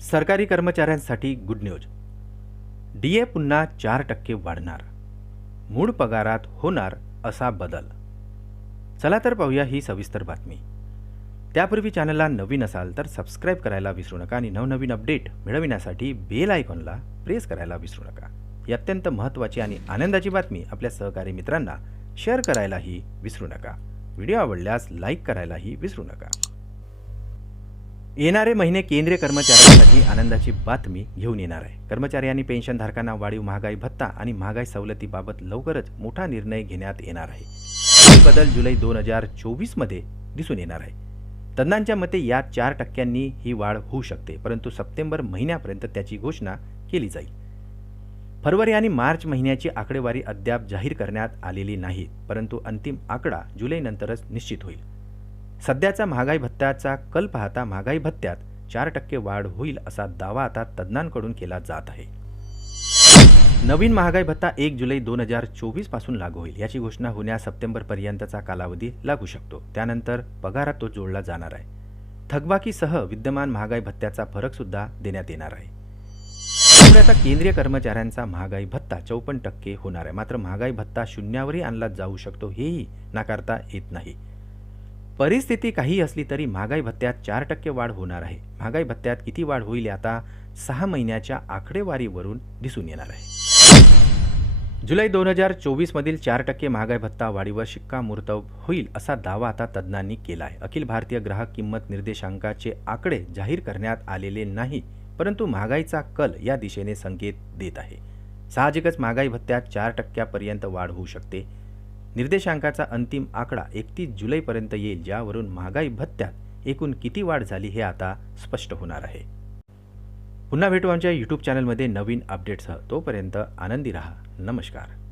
सरकारी कर्मचाऱ्यांसाठी good news. D A पुन्हा चार टक्के वाढणार. मूळ पगारात होणार असा बदल. चला तर पाहूया ही सविस्तर बातमी. त्यापूर्वी चॅनलला नवीन असाल तर सबस्क्राईब करायला विसरू नका आणि नवनवीन अपडेट मिळविण्यासाठी बेल आयकॉनला प्रेस करायला विसरू नका. ही अत्यंत महत्त्वाची आणि आनंदाची बातमी आपल्या सहकारी मित्रांना शेअर करायलाही विसरू नका. व्हिडिओ आवडल्यास लाईक करायलाही विसरू नका. येणारे महिने केंद्रीय कर्मचाऱ्यांसाठी आनंदाची बातमी घेऊन येणार आहे. कर्मचारी आणि पेन्शनधारकांना वाढीव महागाई भत्ता आणि महागाई सवलतीबाबत लवकरच मोठा निर्णय घेण्यात येणार आहे. हे बदल जुलै दोन हजार चोवीसमध्ये दिसून येणार आहे. तज्ज्ञांच्या मते यात चार टक्क्यांनी ही वाढ होऊ शकते परंतु सप्टेंबर महिन्यापर्यंत त्याची घोषणा केली जाईल. फरवरी आणि मार्च महिन्याची आकडेवारी अद्याप जाहीर करण्यात आलेली नाही परंतु अंतिम आकडा जुलैनंतरच निश्चित होईल. सध्याचा महागाई भत्त्याचा कल पाहता महागाई भत्त्यात चार टक्के वाढ होईल असा दावा आता तज्ज्ञांकडून केला जात आहे. नवीन महागाई भत्ता एक जुलै दोन हजार चोवीसपासून लागू होईल याची घोषणा होण्यास सप्टेंबरपर्यंतचा कालावधी लागू शकतो. त्यानंतर पगारात तो जोडला जाणार आहे. थकबाकीसह विद्यमान महागाई भत्त्याचा फरक सुद्धा देण्यात येणार आहे. त्यामुळे आता केंद्रीय कर्मचाऱ्यांचा महागाई भत्ता चौपन्न टक्के होणार आहे. मात्र महागाई भत्ता शून्यावरही आणला जाऊ शकतो हेही नाकारता येत नाही. परिस्थिती काही असली तरी महागाई भत्त्यात चार टक्के वाढ होणार आहे. महागाई भत्त्यात किती वाढ होईल आता सहा महिन्याच्या आकडेवारीवरून दिसून येणार आहे. जुलै दोन हजार चोवीसमधील चार टक्के महागाई भत्ता वाढीवर शिक्कामोर्तब होईल असा दावा आता तज्ज्ञांनी केला आहे अखिल भारतीय ग्राहक किंमत निर्देशांकाचे आकडे जाहीर करण्यात आलेले नाही परंतु महागाईचा कल या दिशेने संकेत देत आहे. साहजिकच महागाई भत्त्यात चार टक्क्यापर्यंत वाढ होऊ शकते. निर्देशांकाचा अंतिम आकडा एकतीस जुलैपर्यंत येईल ज्यावरून महागाई भत्त्यात एकूण किती वाढ झाली हे आता स्पष्ट होणार आहे. पुन्हा भेटू आमच्या यूट्यूब चॅनलमध्ये नवीन अपडेट्सह तोपर्यंत आनंदी रहा. नमस्कार.